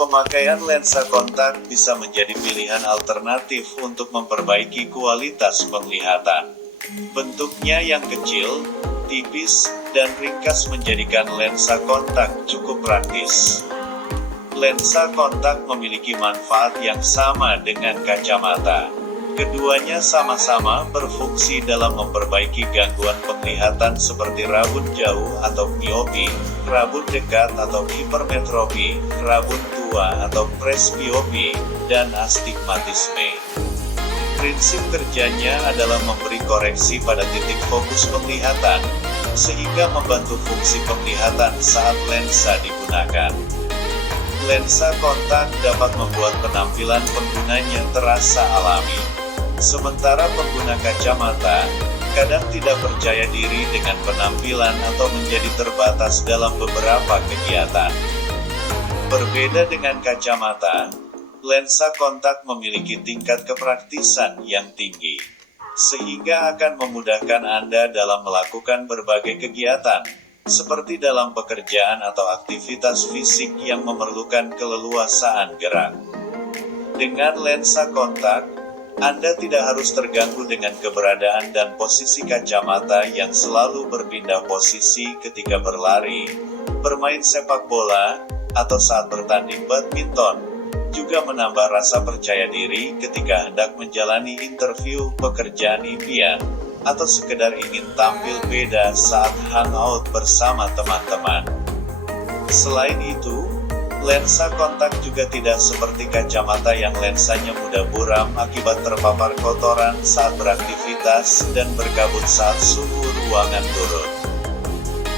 Pemakaian lensa kontak bisa menjadi pilihan alternatif untuk memperbaiki kualitas penglihatan. Bentuknya yang kecil, tipis, dan ringkas menjadikan lensa kontak cukup praktis. Lensa kontak memiliki manfaat yang sama dengan kacamata. Keduanya sama-sama berfungsi dalam memperbaiki gangguan penglihatan seperti rabun jauh atau miopi, rabun dekat atau hipermetropi, rabun tua atau presbiopi, dan astigmatisme. Prinsip kerjanya adalah memberi koreksi pada titik fokus penglihatan, sehingga membantu fungsi penglihatan saat lensa digunakan. Lensa kontak dapat membuat penampilan penggunanya terasa alami. Sementara pengguna kacamata kadang tidak percaya diri dengan penampilan atau menjadi terbatas dalam beberapa kegiatan. Berbeda dengan kacamata, lensa kontak memiliki tingkat kepraktisan yang tinggi, sehingga akan memudahkan Anda dalam melakukan berbagai kegiatan, seperti dalam pekerjaan atau aktivitas fisik yang memerlukan keleluasaan gerak. Dengan lensa kontak, Anda tidak harus terganggu dengan keberadaan dan posisi kacamata yang selalu berpindah posisi ketika berlari, bermain sepak bola, atau saat bertanding badminton. Juga menambah rasa percaya diri ketika hendak menjalani interview pekerjaan impian, atau sekedar ingin tampil beda saat hangout bersama teman-teman. Selain itu, lensa kontak juga tidak seperti kacamata yang lensanya mudah buram akibat terpapar kotoran saat beraktivitas dan berkabut saat suhu ruangan turun.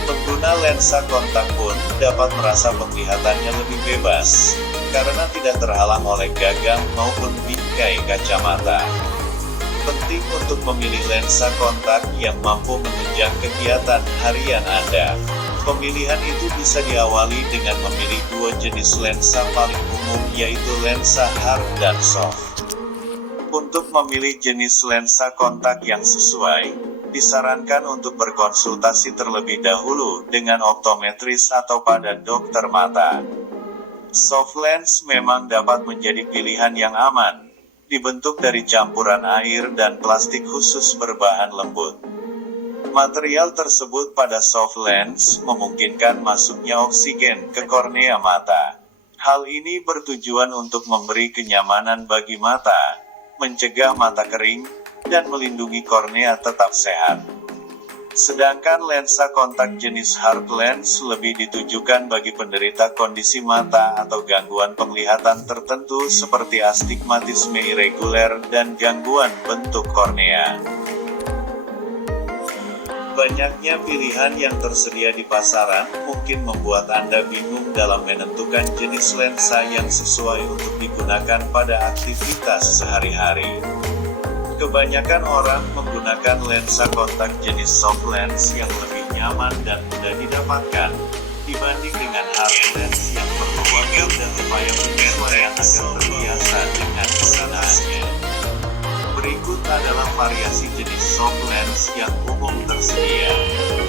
Pengguna lensa kontak pun dapat merasa penglihatannya lebih bebas, karena tidak terhalang oleh gagang maupun bingkai kacamata. Penting untuk memilih lensa kontak yang mampu menunjang kegiatan harian Anda. Pemilihan itu bisa diawali dengan memilih dua jenis lensa paling umum, yaitu lensa hard dan soft. Untuk memilih jenis lensa kontak yang sesuai, disarankan untuk berkonsultasi terlebih dahulu dengan optometris atau pada dokter mata. Soft lens memang dapat menjadi pilihan yang aman, dibentuk dari campuran air dan plastik khusus berbahan lembut. Material tersebut pada soft lens memungkinkan masuknya oksigen ke kornea mata. Hal ini bertujuan untuk memberi kenyamanan bagi mata, mencegah mata kering, dan melindungi kornea tetap sehat. Sedangkan lensa kontak jenis hard lens lebih ditujukan bagi penderita kondisi mata atau gangguan penglihatan tertentu seperti astigmatisme irreguler dan gangguan bentuk kornea. Banyaknya pilihan yang tersedia di pasaran mungkin membuat Anda bingung dalam menentukan jenis lensa yang sesuai untuk digunakan pada aktivitas sehari-hari. Kebanyakan orang menggunakan lensa kontak jenis soft lens yang lebih nyaman dan mudah didapatkan, dibanding dengan hard lens yang perlu waktu dan upaya penyesuaian agar terbiasa dengan penggunaannya. Berikut adalah variasi jenis soft lens yang umum tersedia.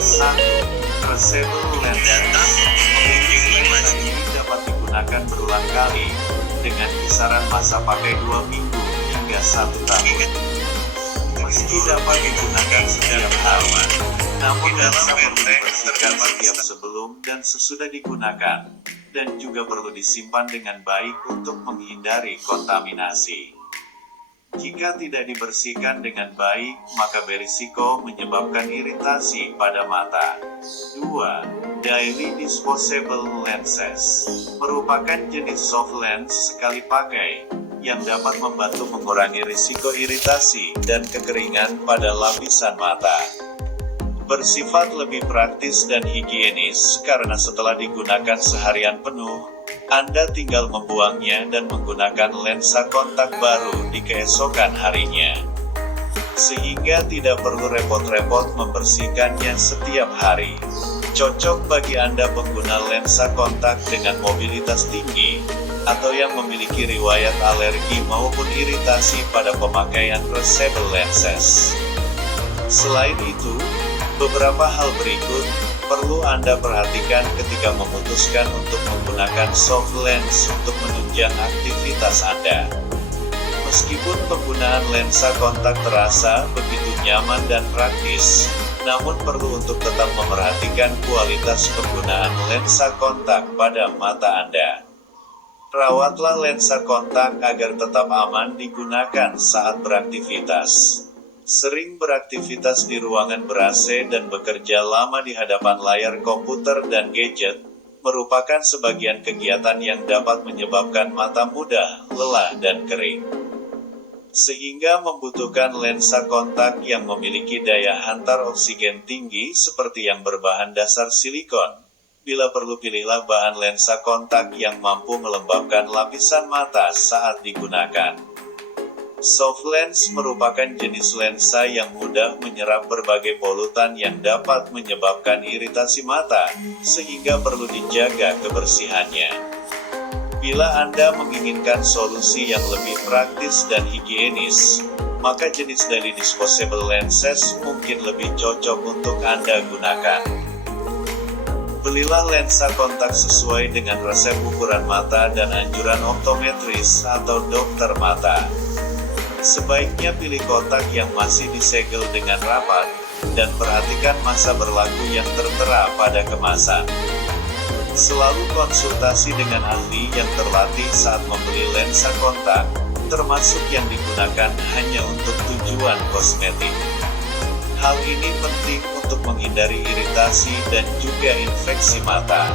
1. Traceable lenses. Lensa ini dapat digunakan berulang kali, dengan kisaran masa pakai 2 minggu hingga 1 tahun. Meski dapat digunakan setiap hari, namun lensa perlu dibersihkan setiap sebelum dan sesudah digunakan, dan juga perlu disimpan dengan baik untuk menghindari kontaminasi. Jika tidak dibersihkan dengan baik, maka berisiko menyebabkan iritasi pada mata. 2. Daily Disposable Lenses merupakan jenis soft lens sekali pakai, yang dapat membantu mengurangi risiko iritasi dan kekeringan pada lapisan mata. Bersifat lebih praktis dan higienis karena setelah digunakan seharian penuh, Anda tinggal membuangnya dan menggunakan lensa kontak baru di keesokan harinya. Sehingga tidak perlu repot-repot membersihkannya setiap hari. Cocok bagi Anda pengguna lensa kontak dengan mobilitas tinggi, atau yang memiliki riwayat alergi maupun iritasi pada pemakaian traceable lenses. Selain itu, Beberapa hal berikut perlu Anda perhatikan ketika memutuskan untuk menggunakan soft lens untuk menunjang aktivitas Anda. Meskipun penggunaan lensa kontak terasa begitu nyaman dan praktis, namun perlu untuk tetap memerhatikan kualitas penggunaan lensa kontak pada mata Anda. Rawatlah lensa kontak agar tetap aman digunakan saat beraktivitas. Sering beraktivitas di ruangan ber-AC dan bekerja lama di hadapan layar komputer dan gadget, merupakan sebagian kegiatan yang dapat menyebabkan mata mudah, lelah dan kering. Sehingga membutuhkan lensa kontak yang memiliki daya hantar oksigen tinggi seperti yang berbahan dasar silikon. Bila perlu pilihlah bahan lensa kontak yang mampu melembabkan lapisan mata saat digunakan. Soft lens merupakan jenis lensa yang mudah menyerap berbagai polutan yang dapat menyebabkan iritasi mata, sehingga perlu dijaga kebersihannya. Bila Anda menginginkan solusi yang lebih praktis dan higienis, maka jenis daily disposable lenses mungkin lebih cocok untuk Anda gunakan. Belilah lensa kontak sesuai dengan resep ukuran mata dan anjuran optometris atau dokter mata. Sebaiknya pilih kotak yang masih disegel dengan rapat, dan perhatikan masa berlaku yang tertera pada kemasan. Selalu konsultasi dengan ahli yang terlatih saat membeli lensa kontak, termasuk yang digunakan hanya untuk tujuan kosmetik. Hal ini penting untuk menghindari iritasi dan juga infeksi mata.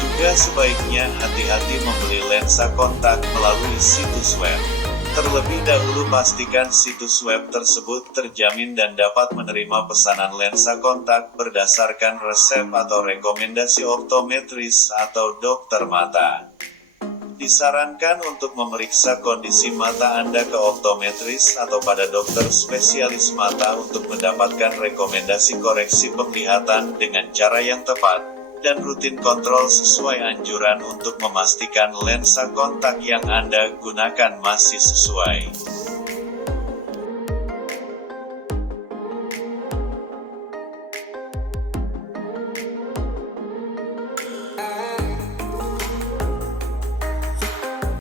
Juga sebaiknya hati-hati membeli lensa kontak melalui situs web. Terlebih dahulu pastikan situs web tersebut terjamin dan dapat menerima pesanan lensa kontak berdasarkan resep atau rekomendasi optometris atau dokter mata. Disarankan untuk memeriksa kondisi mata Anda ke optometris atau pada dokter spesialis mata untuk mendapatkan rekomendasi koreksi penglihatan dengan cara yang tepat, dan rutin kontrol sesuai anjuran untuk memastikan lensa kontak yang Anda gunakan masih sesuai.